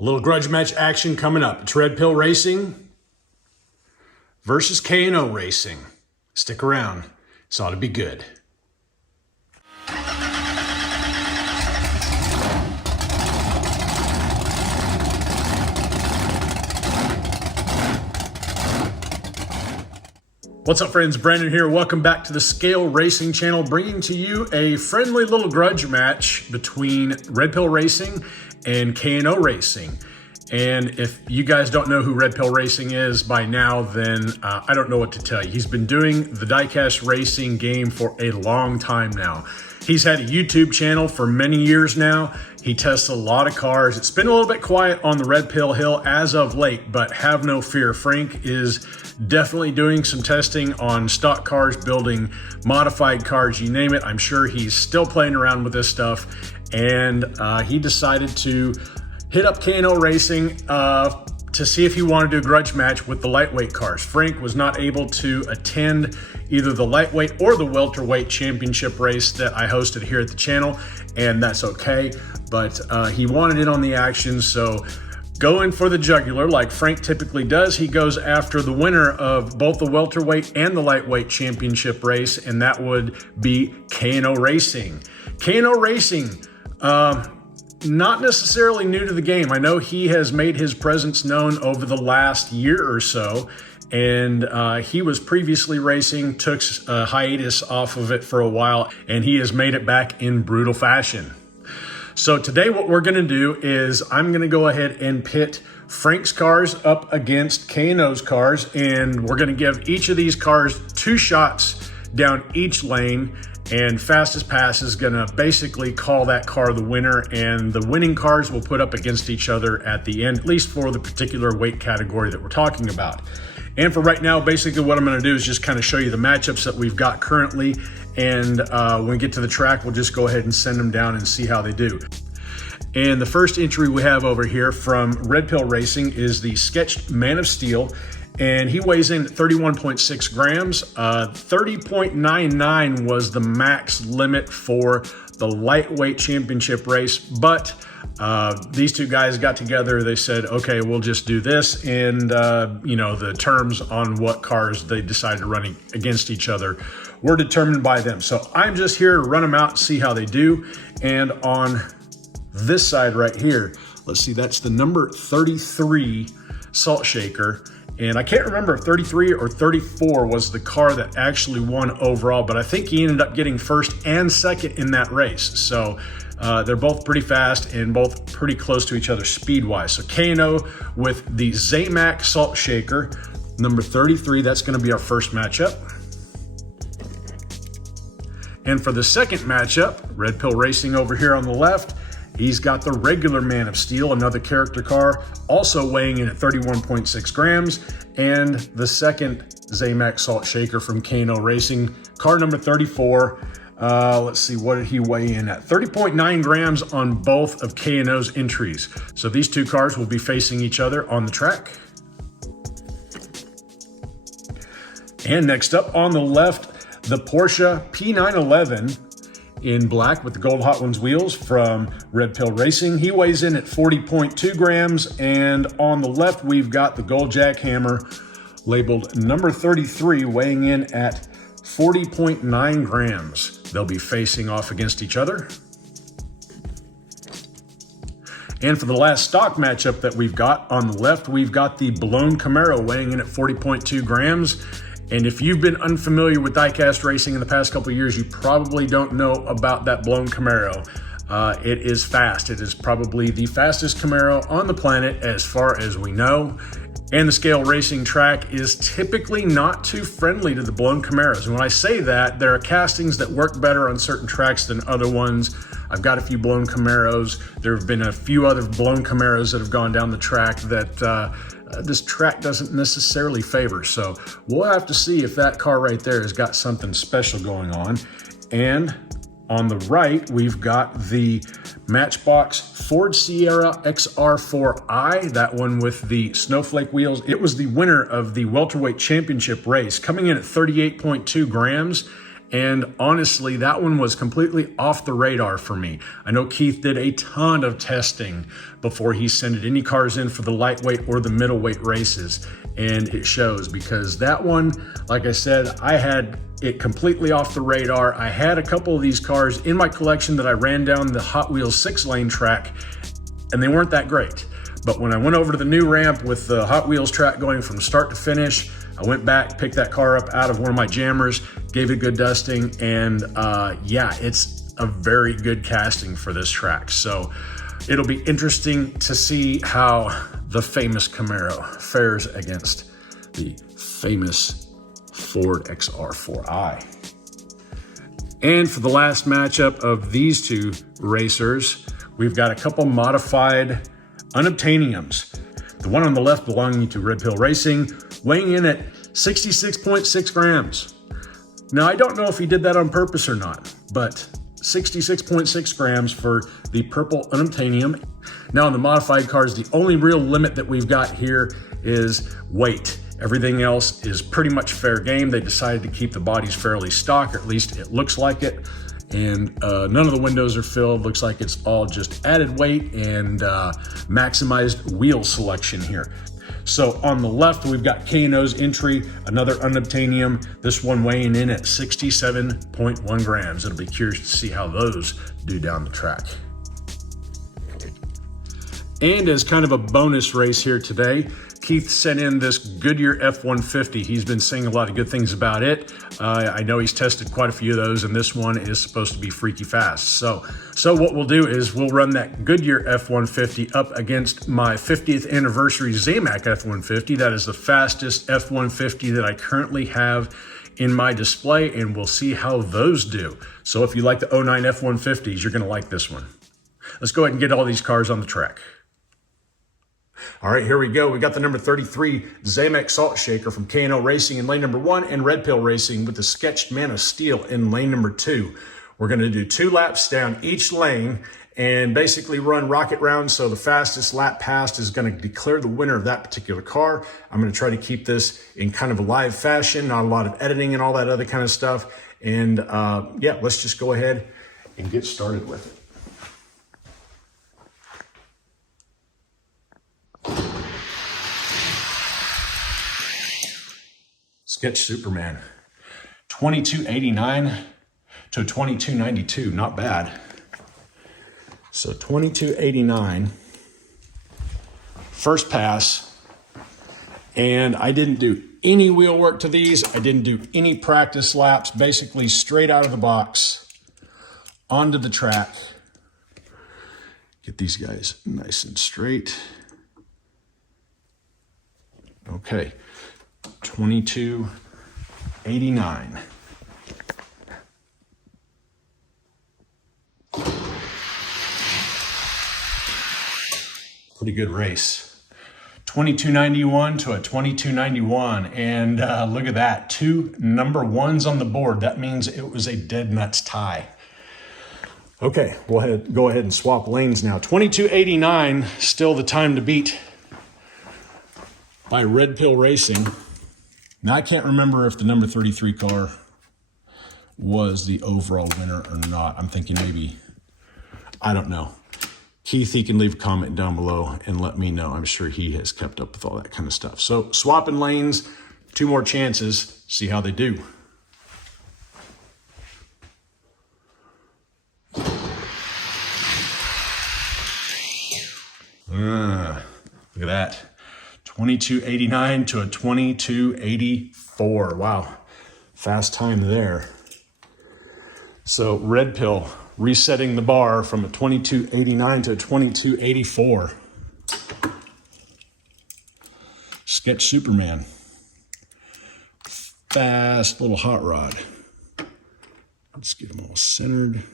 A little grudge match action coming up. It's Red Pill Racing versus K&O Racing. Stick around. This ought to be good. What's up, friends? Brandon here. Welcome back to the K&O Racing channel, bringing to you a friendly little grudge match between Red Pill Racing and K&O Racing. And if you guys don't know who Red Pill Racing is by now, then I don't know what to tell you. He's been doing the diecast racing game for a long time now. He's had a YouTube channel for many years now. He tests a lot of cars. It's been a little bit quiet on the Red Pill Hill as of late, but have no fear. Frank is definitely doing some testing on stock cars, building modified cars, you name it. I'm sure he's still playing around with this stuff. And he decided to hit up K&O Racing to see if he wanted to do a grudge match with the lightweight cars. Frank was not able to attend either the lightweight or the welterweight championship race that I hosted here at the channel, and that's okay. But he wanted in on the action, so going for the jugular like Frank typically does, he goes after the winner of both the welterweight and the lightweight championship race, and that would be K&O Racing. K&O Racing, not necessarily new to the game. I know he has made his presence known over the last year or so, and he was previously racing, took a hiatus off of it for a while, and he has made it back in brutal fashion. So today what we're gonna do is I'm gonna go ahead and pit Frank's cars up against K&O's cars, and we're gonna give each of these cars 2 shots down each lane, and fastest pass is gonna basically call that car the winner, and the winning cars will put up against each other at the end, at least for the particular weight category that we're talking about. And for right now, basically what I'm gonna do is just kind of show you the matchups that we've got currently, and when we get to the track, we'll just go ahead and send them down and see how they do. And the first entry we have over here from Red Pill Racing is the Sketched Man of Steel, and he weighs in at 31.6 grams. 30.99 was the max limit for the lightweight championship race, but these two guys got together. They said, okay, we'll just do this. And, you know, the terms on what cars they decided to run against each other were determined by them. So I'm just here to run them out and see how they do. And on this side right here, let's see, that's the number 33 Salt Shaker. And I can't remember if 33 or 34 was the car that actually won overall, but I think he ended up getting first and second in that race. So they're both pretty fast and both pretty close to each other speed-wise. So K&O with the Zamac Salt Shaker, number 33, that's gonna be our first matchup. And for the second matchup, Red Pill Racing over here on the left, he's got the regular Man of Steel, another character car, also weighing in at 31.6 grams, and the second Zamac Salt Shaker from K&O Racing, car number 34. Let's see, what did he weigh in at? 30.9 grams on both of K&O's entries. So these two cars will be facing each other on the track. And next up on the left, the Porsche P911 in black with the gold Hot Ones wheels from Red Pill Racing. He weighs in at 40.2 grams. And on the left, we've got the gold Jackhammer labeled number 33, weighing in at 40.9 grams. They'll be facing off against each other. And for the last stock matchup that we've got on the left, we've got the blown Camaro weighing in at 40.2 grams. And if you've been unfamiliar with diecast racing in the past couple of years, you probably don't know about that blown Camaro. It is fast. It is probably the fastest Camaro on the planet as far as we know. And the K&O Racing track is typically not too friendly to the blown Camaros. And when I say that, there are castings that work better on certain tracks than other ones. I've got a few blown Camaros. There have been a few other blown Camaros that have gone down the track that this track doesn't necessarily favor. So we'll have to see if that car right there has got something special going on. And on the right, we've got the Matchbox Ford Sierra XR4i, that one with the snowflake wheels. It was the winner of the welterweight championship race, coming in at 38.2 grams. And honestly, that one was completely off the radar for me. I know Keith did a ton of testing before he sent any cars in for the lightweight or the middleweight races. And it shows, because that one, like I said, I had it completely off the radar. I had a couple of these cars in my collection that I ran down the Hot Wheels 6-lane track, and they weren't that great. But when I went over to the new ramp with the Hot Wheels track going from start to finish, I went back, picked that car up out of one of my jammers, gave it a good dusting, and yeah, it's a very good casting for this track. So it'll be interesting to see how the famous Camaro fares against the famous Ford XR4i. And for the last matchup of these two racers, we've got a couple modified unobtainiums. The one on the left belonging to Red Pill Racing, weighing in at 66.6 grams. Now, I don't know if he did that on purpose or not, but 66.6 grams for the purple unobtainium. Now, on the modified cars, the only real limit that we've got here is weight. Everything else is pretty much fair game. They decided to keep the bodies fairly stock, or at least it looks like it. And none of the windows are filled. Looks like it's all just added weight and maximized wheel selection here. So on the left, we've got K&O's entry, another unobtainium, this one weighing in at 67.1 grams. It'll be curious to see how those do down the track. And as kind of a bonus race here today, Keith sent in this Goodyear F-150. He's been saying a lot of good things about it. I know he's tested quite a few of those, and this one is supposed to be freaky fast. So what we'll do is we'll run that Goodyear F-150 up against my 50th anniversary Zamac F-150. That is the fastest F-150 that I currently have in my display, and we'll see how those do. So if you like the 09 F-150s, you're gonna like this one. Let's go ahead and get all these cars on the track. All right, here we go. We got the number 33 Zamac Salt Shaker from K&O Racing in lane number 1 and Red Pill Racing with the Sketched Man of Steel in lane number 2. We're going to do 2 laps down each lane and basically run rocket rounds. So the fastest lap passed is going to declare the winner of that particular car. I'm going to try to keep this in kind of a live fashion, not a lot of editing and all that other kind of stuff. And yeah, let's just go ahead and get started with it. Sketch Superman, 2289 to 2292, not bad. So 2289, first pass, and I didn't do any wheel work to these. I didn't do any practice laps, basically straight out of the box onto the track. Get these guys nice and straight. Okay. 2289. Pretty good race. 2291 to a 2291. And look at that, 2 number 1s on the board. That means it was a dead nuts tie. Okay, we'll go ahead and swap lanes now. 2289, still the time to beat by Red Pill Racing. Now, I can't remember if the number 33 car was the overall winner or not. I'm thinking maybe, I don't know. Keith, he can leave a comment down below and let me know. I'm sure he has kept up with all that kind of stuff. So swapping lanes, 2 more chances, see how they do. Look at that. 2289 to a 2284. Wow, fast time there. So Red Pill resetting the bar from a 2289 to a 2284. Sketch Superman. Fast little hot rod. Let's get them all centered.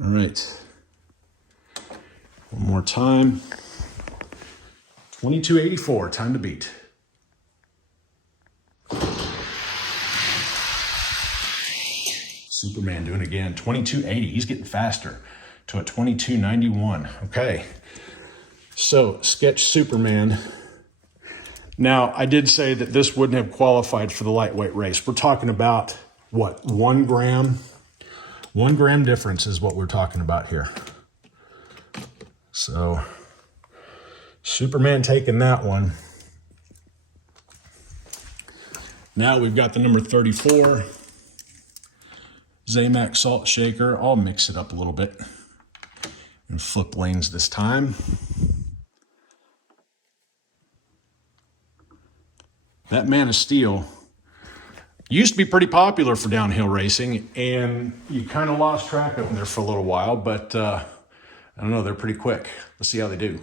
All right. One more time. 2284, time to beat. Superman doing it again. 2280, he's getting faster to a 2291. Okay, so Sketch Superman. Now, I did say that this wouldn't have qualified for the lightweight race. We're talking about what, 1 gram? 1 gram difference is what we're talking about here. So Superman taking that one. Now we've got the number 34 Zamac salt shaker. I'll mix it up a little bit and flip lanes this time. That Man of Steel used to be pretty popular for downhill racing, and you kind of lost track of them there for a little while, but I don't know, they're pretty quick. Let's see how they do.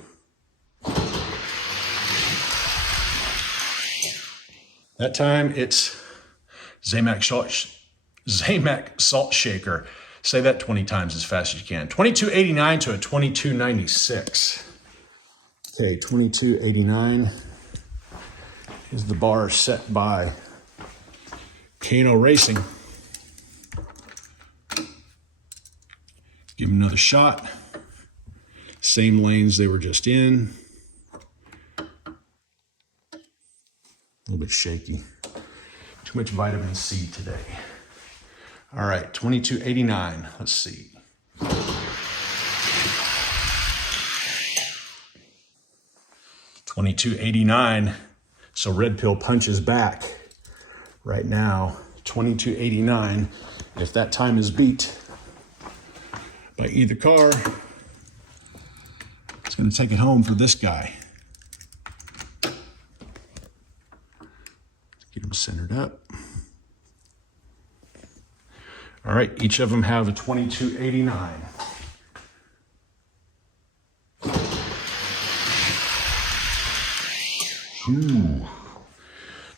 That time it's Zamac salt shaker. Say that 20 times as fast as you can. 2289 to a 2296. Okay, 2289 is the bar set by K&O Racing. Give them another shot. Same lanes they were just in. A little bit shaky. Too much vitamin C today. All right, 2289. Let's see. $22.89. So Red Pill punches back right now. $22.89. If that time is beat by either car, it's going to take it home for this guy. Get them centered up. All right, each of them have a 22.89. Ooh.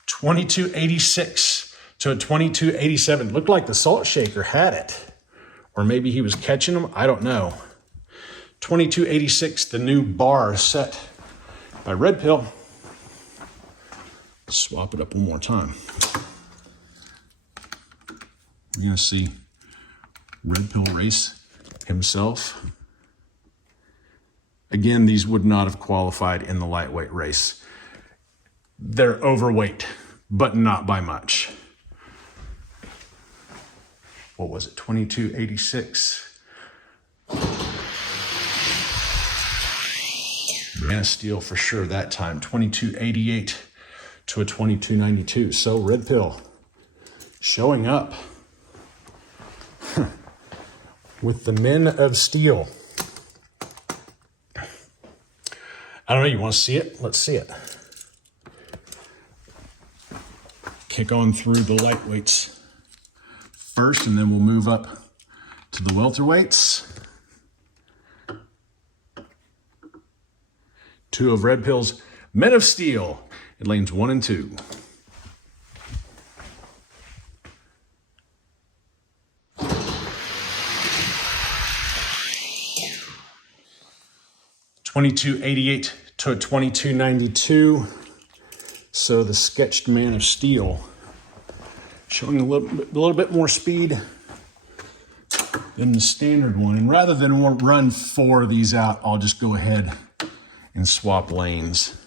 22.86 to a 22.87. Looked like the salt shaker had it. Or maybe he was catching them. I don't know. 22.86, the new bar set by Red Pill. Swap it up one more time. We're going to see Red Pill race himself. Again, these would not have qualified in the lightweight race. They're overweight, but not by much. What was it, 22.86? Man of Steel for sure that time, 22.88 to a 22.92. So Red Pill showing up with the Men of Steel. I don't know, you want to see it? Let's see it. Kick on through the lightweights first, and then we'll move up to the welterweights. 2 of Red Pill's Men of Steel in lanes 1 and 2. $22.88 to a 22.92. So the sketched Man of Steel showing a little bit more speed than the standard one. And rather than run 4 of these out, I'll just go ahead and swap lanes.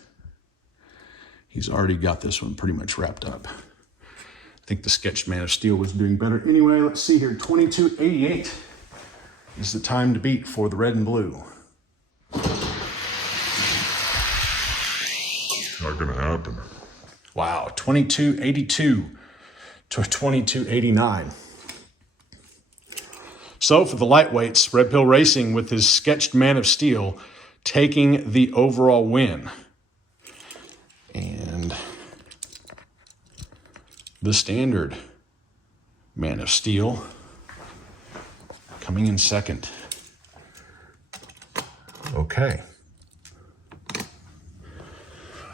He's already got this one pretty much wrapped up. I think the sketched Man of Steel was doing better. Anyway, let's see here. 22.88 is the time to beat for the red and blue. Not gonna happen. Wow, 22.82 to a 22.89. So for the lightweights, Red Pill Racing with his sketched Man of Steel taking the overall win. And the standard Man of Steel coming in second. Okay.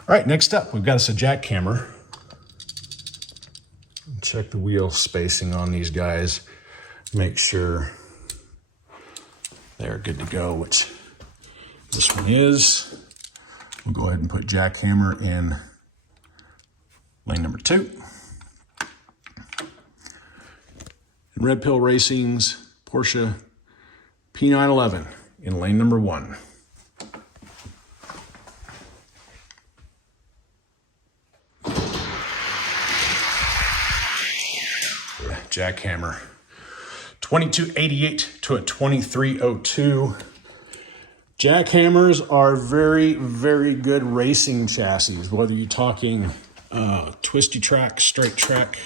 All right, next up, we've got us a Jackhammer. Check the wheel spacing on these guys. Make sure they're good to go, which this one is. We'll go ahead and put Jackhammer in lane number 2. And Red Pill Racing's Porsche P911 in lane number 1. Jackhammer. 2288 to a 2302. Jackhammers are very, very good racing chassis, whether you're talking twisty track, straight track,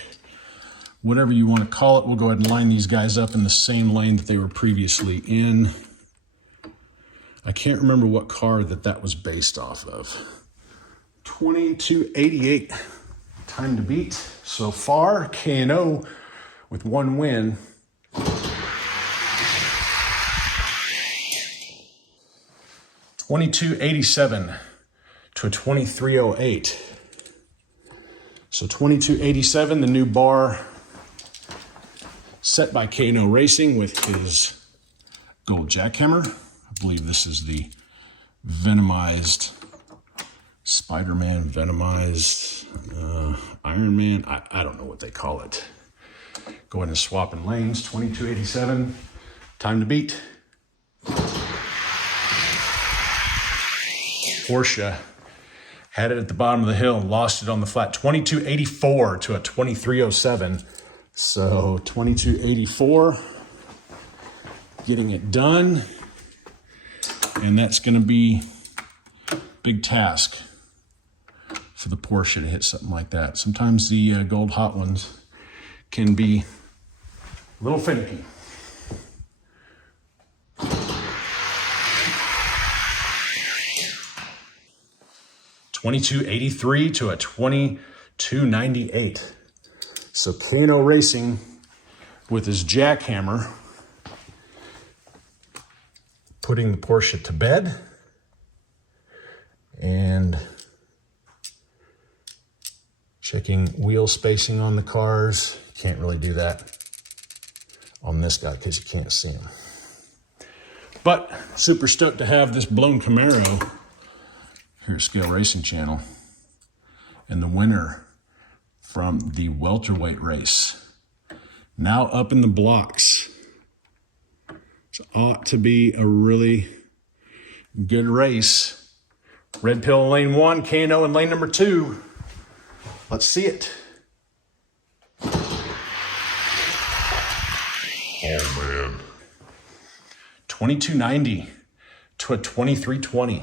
whatever you want to call it. We'll go ahead and line these guys up in the same lane that they were previously in. I can't remember what car that was based off of. 2288, time to beat. So far, K&O with one win. $22.87 to a $23.08. So $22.87, the new bar set by K&O Racing with his gold jackhammer. I believe this is the venomized Spider-Man, venomized Iron Man. I don't know what they call it. Go ahead and swap in lanes. $22.87, time to beat. Porsche had it at the bottom of the hill and lost it on the flat. $22.84 to a $23.07. So $22.84, getting it done. And that's going to be a big task for the Porsche to hit something like that. Sometimes the gold hot ones can be a little finicky. $22.83 to a $22.98. So K&O Racing with his jackhammer putting the Porsche to bed and checking wheel spacing on the cars. Can't really do that on this guy because you can't see him. But super stoked to have this blown Camaro here at Scale Racing Channel, and the winner from the welterweight race now up in the blocks. It ought to be a really good race. Red Pill in lane 1, K&O in lane number 2. Let's see it. Oh man. $22.90 to a $23.20.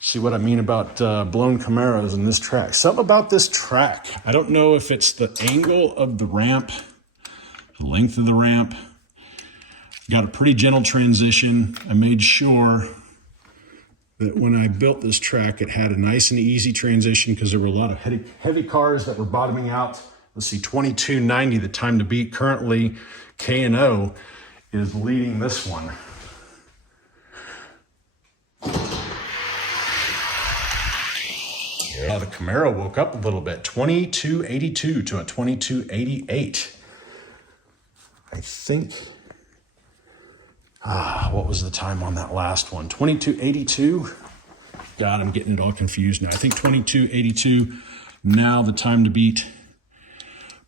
See what I mean about blown Camaros in this track. Something about this track. I don't know if it's the angle of the ramp, the length of the ramp. Got a pretty gentle transition. I made sure that when I built this track, it had a nice and easy transition because there were a lot of heavy cars that were bottoming out. Let's see, $22.90, the time to beat. Currently, K&O is leading this one. Yeah, the Camaro woke up a little bit. $22.82 to a $22.88. I think, what was the time on that last one? $22.82. God, I'm getting it all confused now. I think $22.82. Now the time to beat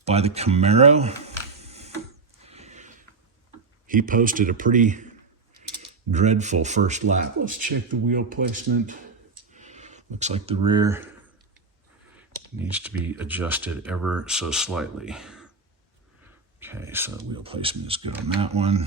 by the Camaro. He posted a pretty dreadful first lap. Let's check the wheel placement. Looks like the rear needs to be adjusted ever so slightly. Okay, so wheel placement is good on that one.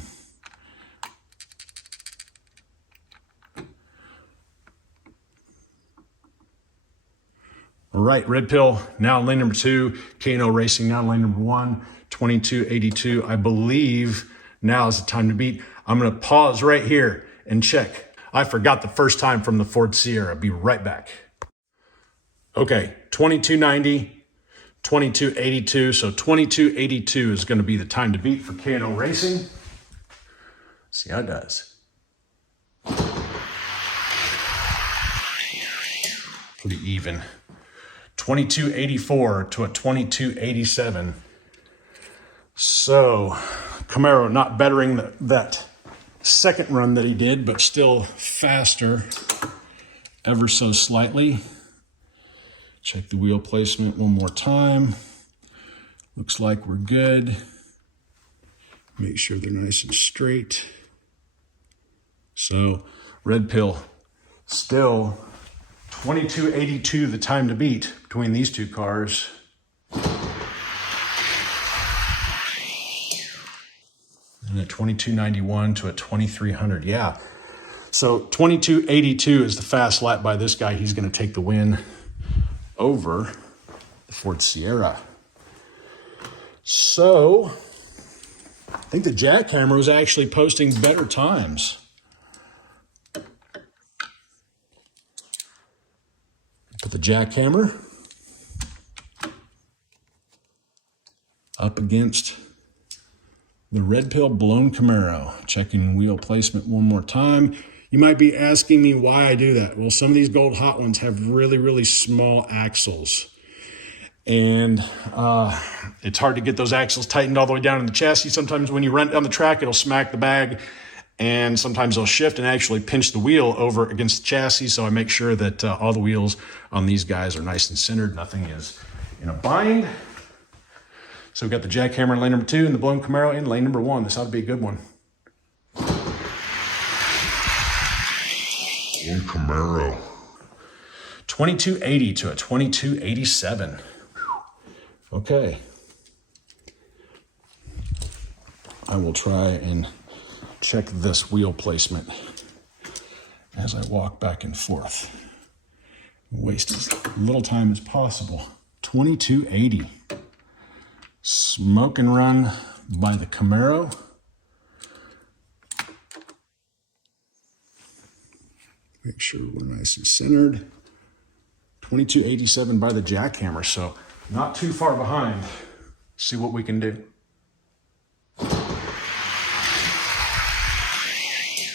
All right, Red Pill now in lane number 2, K&O Racing now in lane number 1, $22.82. I believe now is the time to beat. I'm gonna pause right here and check. I forgot the first time from the Ford Sierra. Be right back. Okay, $22.90, $22.82. So $22.82 is going to be the time to beat for K&O Racing. See how it does. Pretty even. $22.84 to a $22.87. So Camaro not bettering that second run that he did, but still faster ever so slightly. Check the wheel placement one more time. Looks like we're good. Make sure they're nice and straight. So Red Pill still 2282, the time to beat between these two cars. And a 2291 to a 2300. Yeah. So 2282 is the fast lap by this guy. He's going to take the win over the Ford Sierra. So I think the Jackhammer was actually posting better times. Put the Jackhammer up against the Red Pill blown Camaro. Checking wheel placement one more time. You might be asking me why I do that. Well, some of these gold hot ones have really, really small axles. And it's hard to get those axles tightened all the way down in the chassis. Sometimes when you run down the track, it'll smack the bag. And sometimes they'll shift and actually pinch the wheel over against the chassis. So I make sure that all the wheels on these guys are nice and centered. Nothing is in a bind. So we've got the Jackhammer in lane number 2 and the blown Camaro in lane number 1. This ought to be a good one. Blown Camaro. 2280 to a 2287. Okay. I will try and check this wheel placement as I walk back and forth. Waste as little time as possible. 2280. Smoke and run by the Camaro. Make sure we're nice and centered. 2287 by the Jackhammer, so not too far behind. See what we can do.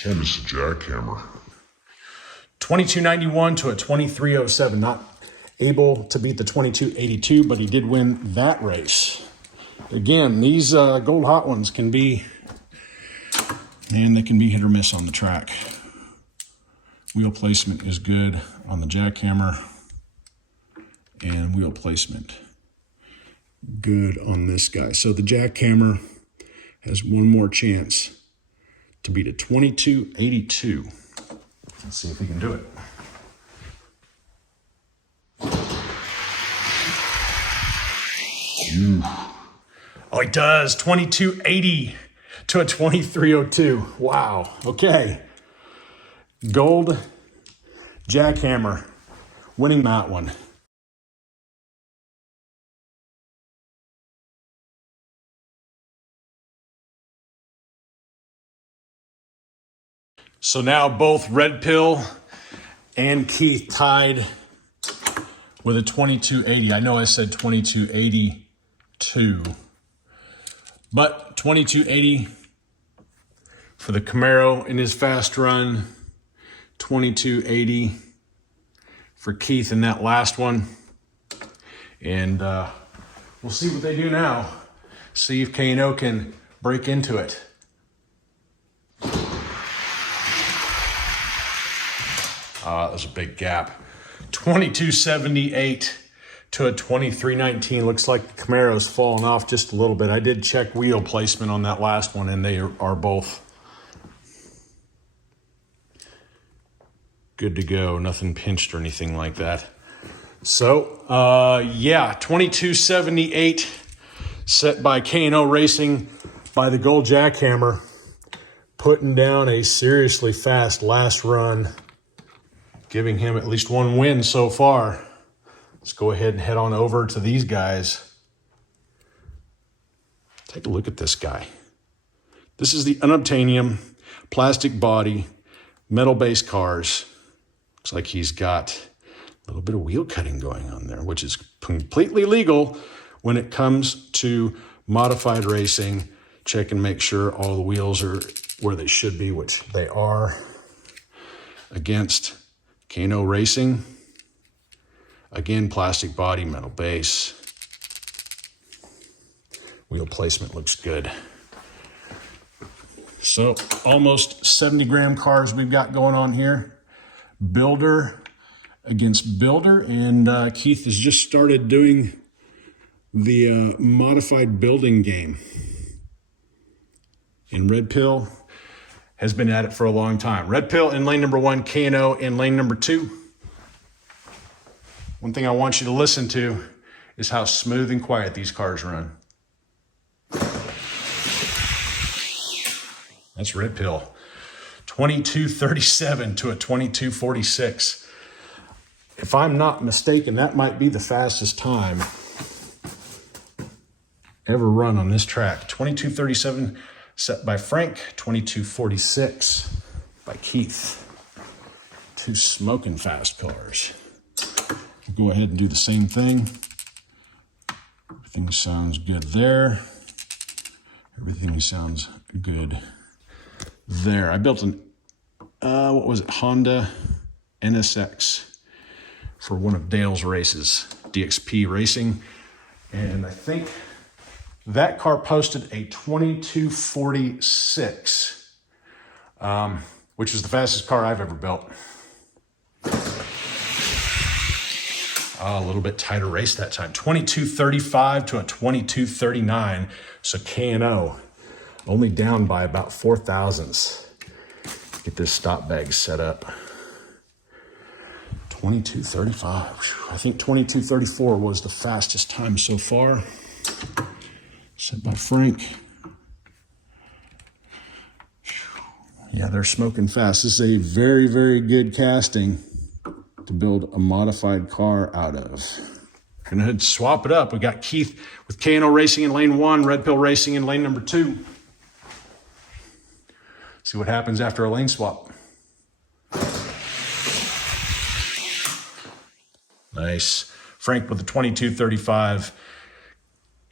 That is the Jackhammer. 2291 to a 2307. Not able to beat the 2282, but he did win that race. Again, these gold hot ones can be, man, they can be hit or miss on the track. Wheel placement is good on the Jackhammer, and wheel placement good on this guy. So the Jackhammer has one more chance to beat a 2282. Let's see if he can do it. Oh, he does. 2280 to a 2302. Wow. Okay. Gold Jackhammer winning that one. So now both Red Pill and Keith tied with a 2280. I know I said 2282, but 2280 for the Camaro in his fast run, 2280 for Keith in that last one. And we'll see what they do now. See if K&O can break into it. That was a big gap. 2278 to a 2319. Looks like the Camaro's fallen off just a little bit. I did check wheel placement on that last one, and they are both good to go. Nothing pinched or anything like that. So, yeah, 2278 set by K&O Racing by the Gold Jackhammer, putting down a seriously fast last run, giving him at least one win so far. Let's go ahead and head on over to these guys. Take a look at this guy. This is the unobtainium, plastic body, metal base cars. Looks like he's got a little bit of wheel cutting going on there, which is completely legal when it comes to modified racing. Check and make sure all the wheels are where they should be, which they are. Against K&O Racing. Again, plastic body, metal base. Wheel placement looks good. So almost 70-gram cars we've got going on here. Builder against builder. And Keith has just started doing the modified building game. And Red Pill has been at it for a long time. Red Pill in lane number 1, K&O in lane number 2. One thing I want you to listen to is how smooth and quiet these cars run. That's Red Pill. 2237 to a 2246. If I'm not mistaken, that might be the fastest time ever run on this track. 2237 set by Frank, 2246 by Keith. Two smoking fast cars. We'll go ahead and do the same thing. Everything sounds good there. Everything sounds good there. I built an, Honda NSX for one of Dale's races, DXP Racing. And I think that car posted a 2246, which is the fastest car I've ever built. A little bit tighter race that time. 2235 to a 2239. So K&O only down by about 4 thousandths. Get this stop bag set up. 2235. I think 2234 was the fastest time so far. Set by Frank. Yeah, they're smoking fast. This is a very, very good casting to build a modified car out of. Gonna swap it up. We got Keith with K&O Racing in lane 1, Red Pill Racing in lane number 2. See what happens after a lane swap. Nice. Frank with the 2235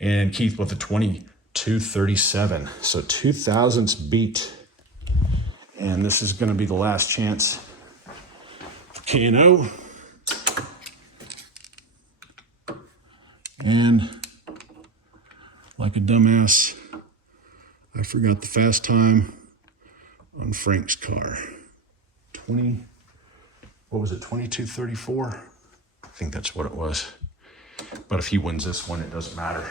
and Keith with the 2237. So 2 thousandths beat. And this is gonna be the last chance for K&O. And like a dumbass, I forgot the fast time on Frank's car. 2234? I think that's what it was. But if he wins this one, it doesn't matter.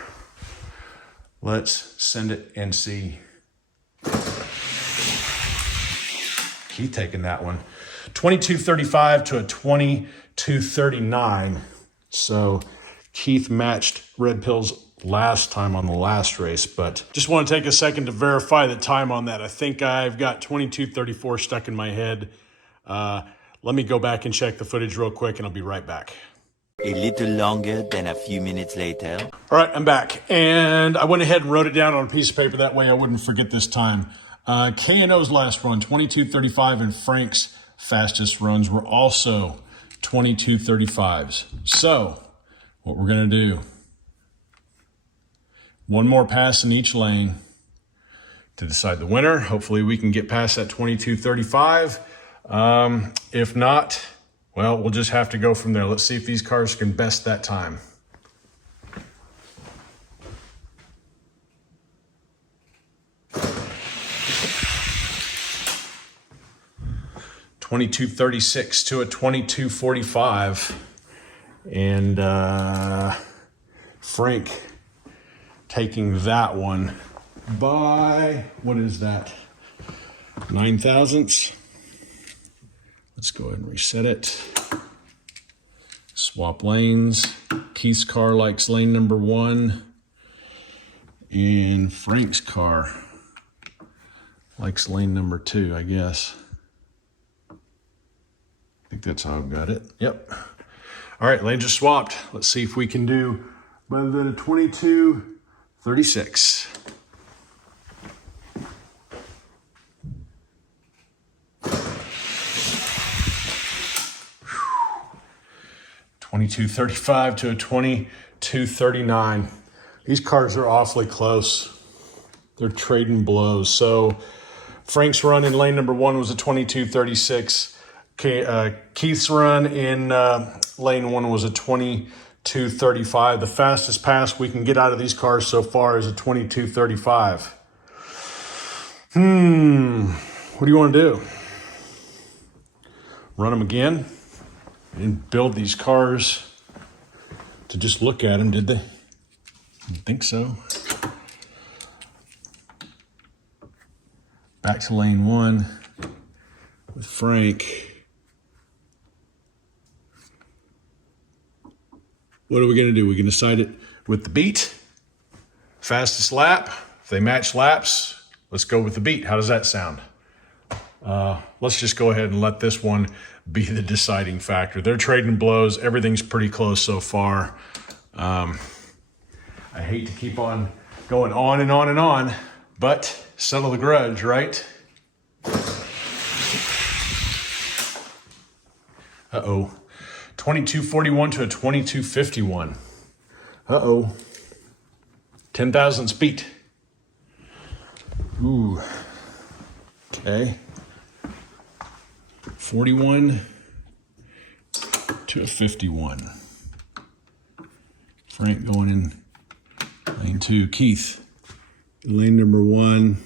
Let's send it and see. Keith taking that one. 2235 to a 2239. So Keith matched Red Pill's last time on the last race, but just want to take a second to verify the time on that. I think I've got 2234 stuck in my head. Let me go back and check the footage real quick and I'll be right back. A little longer than a few minutes later. All right, I'm back. And I went ahead and wrote it down on a piece of paper. That way I wouldn't forget this time. K&O's last run, 2235, and Frank's fastest runs were also 2235s. So what we're going to do, one more pass in each lane to decide the winner. Hopefully we can get past that 2235. If not, well, we'll just have to go from there. Let's see if these cars can best that time. $22.36 to a $22.45, and Frank taking that one by, what is that, 9 thousandths. Let's go ahead and reset it. Swap lanes. Keith's car likes lane number 1, and Frank's car likes lane number 2, I guess. I think that's how I've got it. Yep. All right, lanes are swapped. Let's see if we can do better than a 22.36. $22.35 to a $22.39. These cars are awfully close. They're trading blows. So Frank's run in lane number 1 was a 22.36. Keith's run in lane 1 was a 22.35. The fastest pass we can get out of these cars so far is a 22.35. What do you want to do? Run them again? They didn't build these cars to just look at them, did they? I don't think so. Back to lane 1 with Frank. What are we gonna do? We're gonna side it with the beat, fastest lap. If they match laps, let's go with the beat. How does that sound? Let's just go ahead and let this one be the deciding factor. They're trading blows. Everything's pretty close so far. I hate to keep on going on and on and on, but settle the grudge, right? Uh-oh. 2241 to a 2251. Uh-oh. 10 thousandths beat. Ooh. Okay. 41 to a 51. Frank going in lane 2. Keith, lane number 1.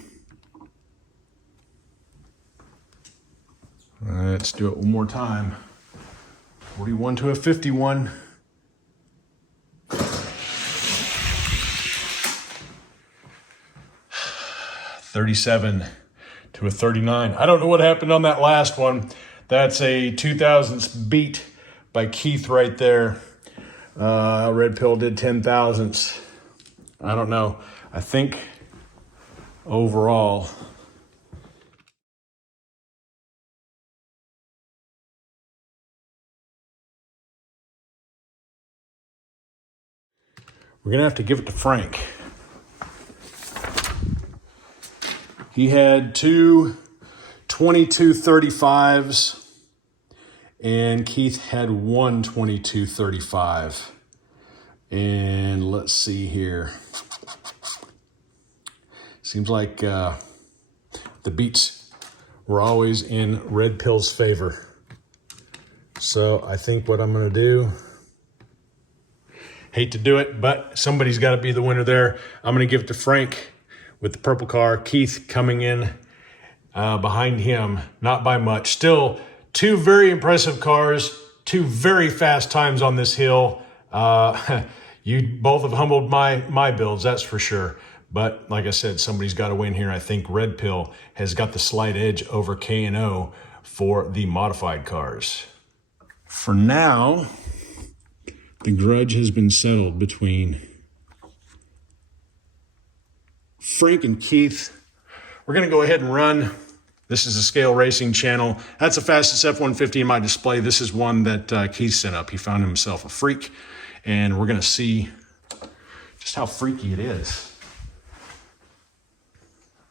Let's do it one more time. 41 to a 51. 37 to a 39. I don't know what happened on that last one. That's a 2 thousandths beat by Keith right there. Red Pill did 10 thousandths. I don't know. I think overall, we're going to have to give it to Frank. He had two 2235s, and Keith had one 2235. And let's see here. Seems like the beats were always in Red Pill's favor. So I think what I'm going to do, hate to do it, but somebody's got to be the winner there. I'm going to give it to Frank with the purple car. Keith coming in behind him, not by much. Still, two very impressive cars, two very fast times on this hill. You both have humbled my builds, that's for sure. But like I said, somebody's got to win here. I think Red Pill has got the slight edge over K&O for the modified cars. For now, the grudge has been settled between Frank and Keith. We're going to go ahead and run. This is a Scale Racing channel. That's the fastest F-150 in my display. This is one that Keith sent up. He found himself a freak, and we're going to see just how freaky it is.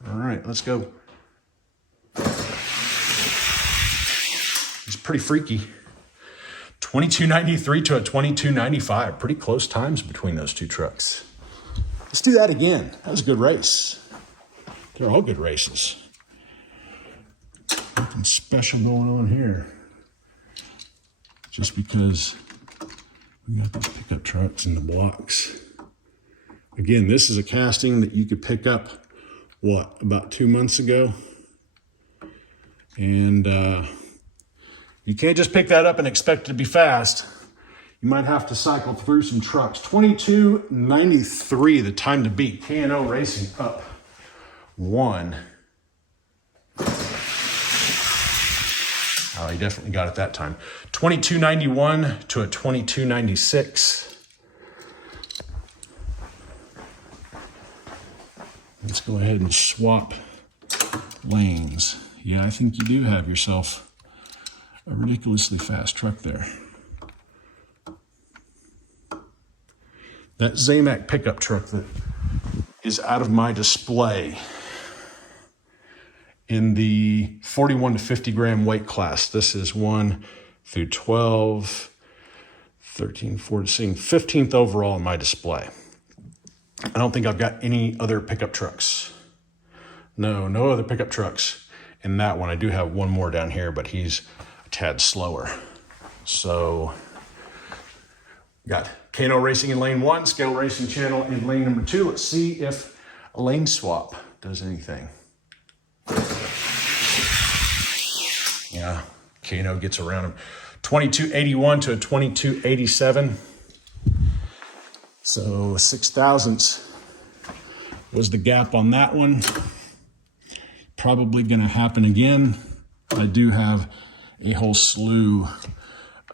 All right, let's go. It's pretty freaky. 2293 to a 2295. Pretty close times between those two trucks. Let's do that again. That was a good race. They're all good races. Nothing special going on here. Just because we got these pickup trucks in the blocks. Again, this is a casting that you could pick up, what, about 2 months ago? And you can't just pick that up and expect it to be fast. You might have to cycle through some trucks. 2293, the time to beat. K&O Racing up 1. Oh, he definitely got it that time. 2291 to a 2296. Let's go ahead and swap lanes. Yeah, I think you do have yourself a ridiculously fast truck there. That Zamac pickup truck that is out of my display in the 41 to 50 gram weight class. This is 1 through 12, 13, 14, 15th overall in my display. I don't think I've got any other pickup trucks. No other pickup trucks in that one. I do have one more down here, but he's a tad slower. So, got K&O Racing in lane 1, Scale Racing Channel in lane number 2. Let's see if a lane swap does anything. Yeah, K&O gets around him. 2281 to a 2287. So 6 thousandths was the gap on that one. Probably going to happen again. I do have a whole slew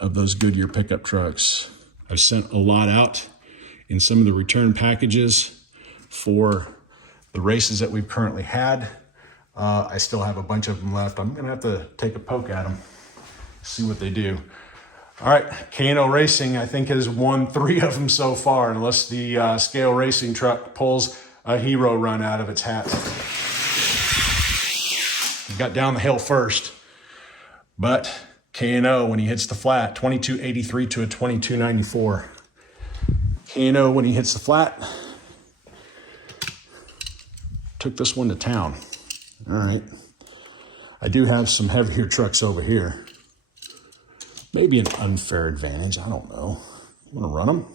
of those Goodyear pickup trucks. I've sent a lot out in some of the return packages for the races that we've currently had. I still have a bunch of them left. I'm gonna have to take a poke at them, see what they do. All right, K&O Racing, I think, has won 3 of them so far, unless the scale racing truck pulls a hero run out of its hat. He got down the hill first, but K&O, when he hits the flat, 2283 to a 2294. K&O, when he hits the flat, took this one to town. All right. I do have some heavier trucks over here. Maybe an unfair advantage. I don't know. I'm going to run them.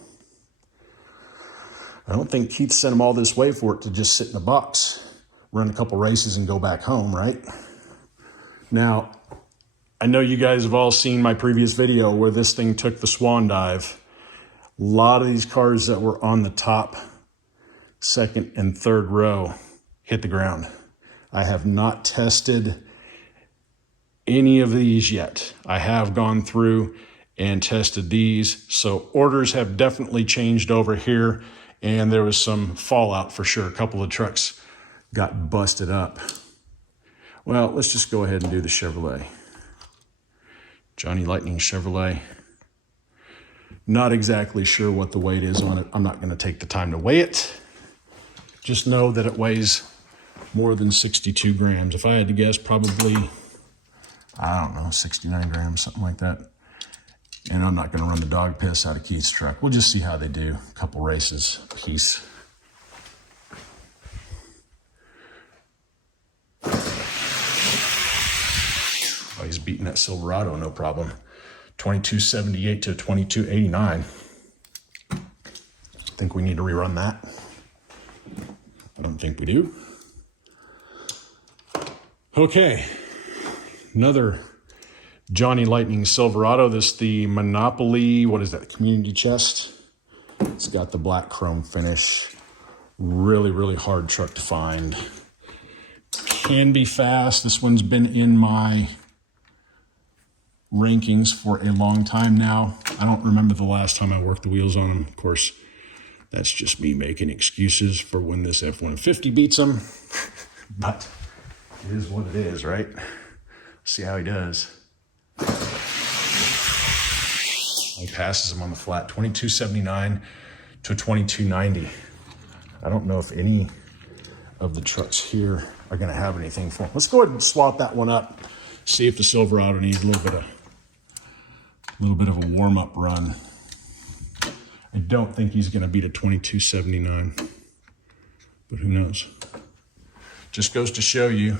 I don't think Keith sent them all this way for it to just sit in a box, run a couple races, and go back home, right? Now, I know you guys have all seen my previous video where this thing took the swan dive. A lot of these cars that were on the top, second and third row hit the ground. I have not tested any of these yet. I have gone through and tested these. So orders have definitely changed over here, and there was some fallout for sure. A couple of trucks got busted up. Well, let's just go ahead and do the Chevrolet. Johnny Lightning Chevrolet. Not exactly sure what the weight is on it. I'm not going to take the time to weigh it. Just know that it weighs more than 62 grams. If I had to guess, probably, I don't know, 69 grams, something like that. And I'm not going to run the dog piss out of Keith's truck. We'll just see how they do. A couple races apiece. Oh, he's beating that Silverado, no problem. 2278 to 2289. I think we need to rerun that. I don't think we do. Okay, another Johnny Lightning Silverado. This is the Monopoly, what is that, community chest? It's got the black chrome finish. Really, really hard truck to find. Can be fast. This one's been in my rankings for a long time now. I don't remember the last time I worked the wheels on them. Of course, that's just me making excuses for when this F-150 beats them. But it is what it is, right? See how he does. He passes him on the flat, 2279 to 2290. I don't know if any of the trucks here are going to have anything for him. Let's go ahead and swap that one up. See if the Silverado needs a little bit of a warm-up run. I don't think he's going to beat a 2279, but who knows? Just goes to show you,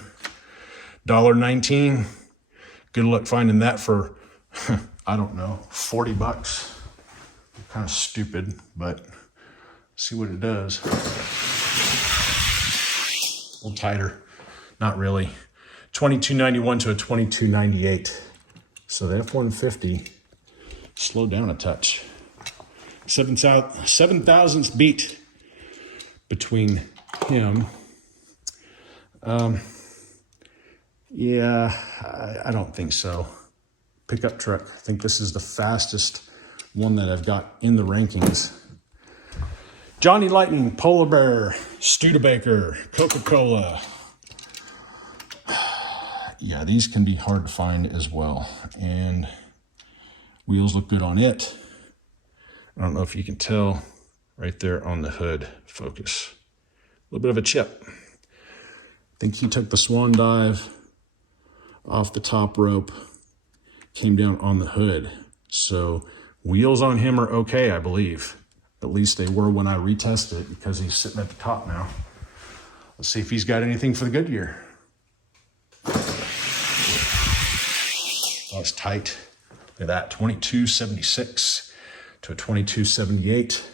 $1.19. Good luck finding that for, I don't know, 40 bucks. Kind of stupid, but see what it does. A little tighter, not really. 2291 to a 2298. So the F-150 slowed down a touch. 7 thousandths beat between him. Yeah, I don't think so. Pickup truck. I think this is the fastest one that I've got in the rankings. Johnny Lightning, Polar Bear, Studebaker, Coca-Cola. Yeah, these can be hard to find as well. And wheels look good on it. I don't know if you can tell right there on the hood. Focus. A little bit of a chip. I think he took the swan dive off the top rope, came down on the hood. So wheels on him are okay, I believe. At least they were when I retested it, because he's sitting at the top now. Let's see if he's got anything for the Goodyear. Oh, it's tight. Look at that, 2276 to a 2278.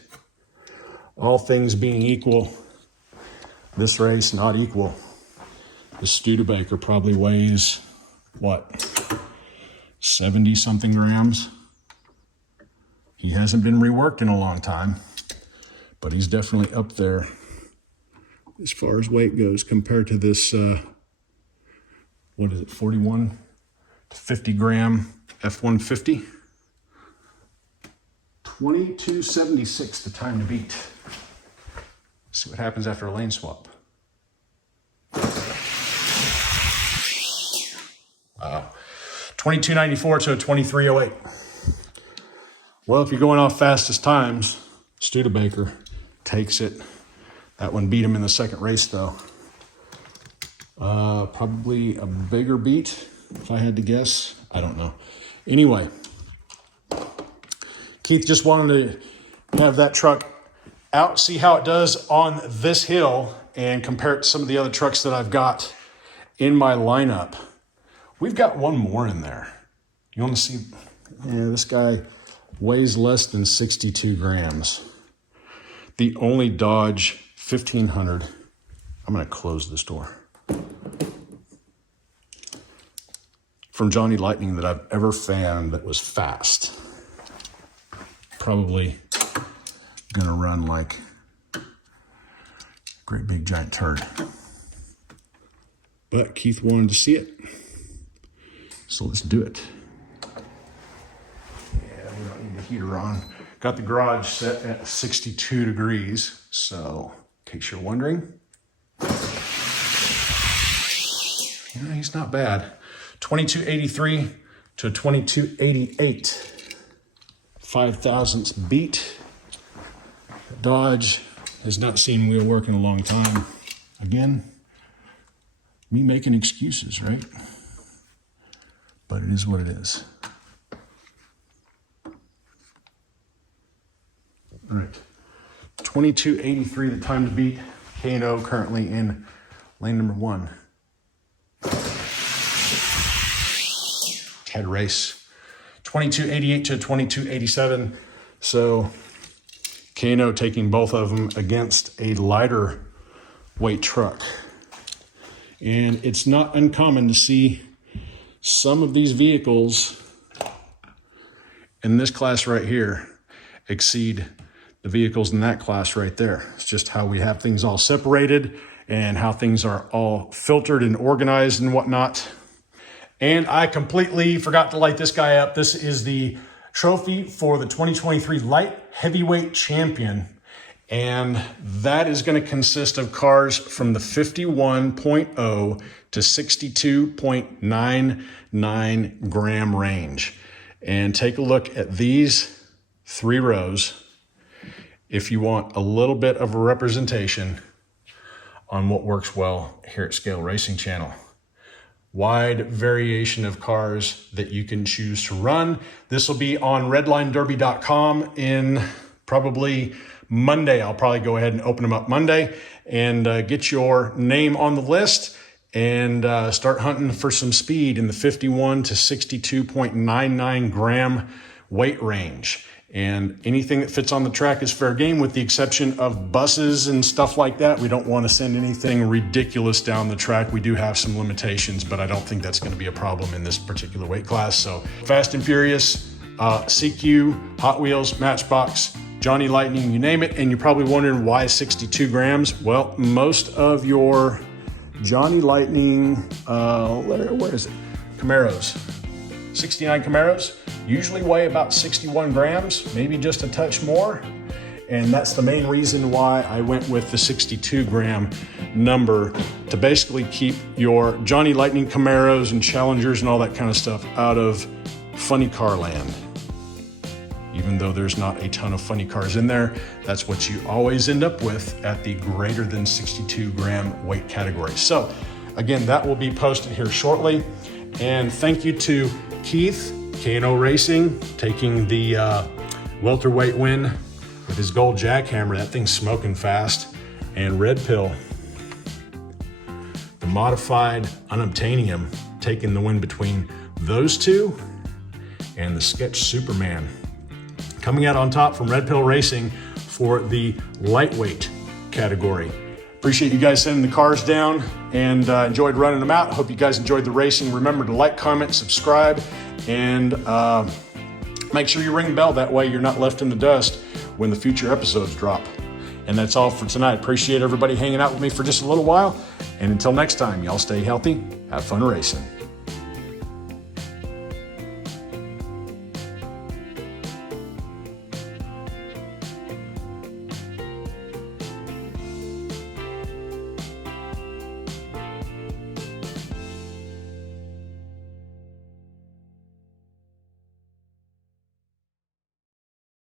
All things being equal, this race not equal. The Studebaker probably weighs, what, 70-something grams? He hasn't been reworked in a long time, but he's definitely up there as far as weight goes compared to this, what is it, 41 to 50 gram F-150. 22.76, the time to beat. See what happens after a lane swap. Wow. 22.94 to a 23.08. Well, if you're going off fastest times, Studebaker takes it. That one beat him in the second race, though. Probably a bigger beat, if I had to guess. I don't know. Anyway, Keith just wanted to have that truck out, see how it does on this hill, and compare it to some of the other trucks that I've got in my lineup. We've got one more in there. You want to see? Yeah, this guy weighs less than 62 grams. The only Dodge 1500. I'm going to close this door. From Johnny Lightning that I've ever found that was fast. Probably going to run like a great big giant turd. But Keith wanted to see it. So let's do it. Yeah, we don't need the heater on. Got the garage set at 62 degrees. So, in case you're wondering. Yeah, he's not bad. 22.83 to 22.88. 5 thousandths beat. Dodge has not seen wheel work in a long time. Again, me making excuses, right? But it is what it is. All right, 22.83, the time to beat. K&O currently in lane number 1. Head race. 22.88 to 22.87. So K&O taking both of them against a lighter weight truck. And it's not uncommon to see some of these vehicles in this class right here exceed the vehicles in that class right there. It's just how we have things all separated and how things are all filtered and organized and whatnot. And I completely forgot to light this guy up. This is the trophy for the 2023 Light Heavyweight Champion. And that is going to consist of cars from the 51.0 to 62.99 gram range. And take a look at these 3 rows if you want a little bit of a representation on what works well here at Scale Racing Channel. Wide variation of cars that you can choose to run. This will be on redlinederby.com in probably Monday. I'll probably go ahead and open them up Monday and get your name on the list and start hunting for some speed in the 51 to 62.99 gram weight range. And anything that fits on the track is fair game, with the exception of buses and stuff like that. We don't want to send anything ridiculous down the track. We do have some limitations, but I don't think that's going to be a problem in this particular weight class. So Fast and Furious, CQ, Hot Wheels, Matchbox, Johnny Lightning, you name it. And you're probably wondering why 62 grams? Well, most of your Johnny Lightning, where is it? Camaros. 69 Camaros usually weigh about 61 grams, maybe just a touch more. And that's the main reason why I went with the 62 gram number, to basically keep your Johnny Lightning Camaros and Challengers and all that kind of stuff out of funny car land. Even though there's not a ton of funny cars in there, that's what you always end up with at the greater than 62 gram weight category. So again, that will be posted here shortly. And thank you to Keith, K&O Racing, taking the welterweight win with his gold jackhammer. That thing's smoking fast. And Red Pill, the modified unobtainium, taking the win between those two and the Sketch Superman. Coming out on top from Red Pill Racing for the lightweight category. Appreciate you guys sending the cars down, and enjoyed running them out. Hope you guys enjoyed the racing. Remember to like, comment, subscribe, and make sure you ring the bell. That way you're not left in the dust when the future episodes drop. And that's all for tonight. Appreciate everybody hanging out with me for just a little while. And until next time, y'all stay healthy, have fun racing.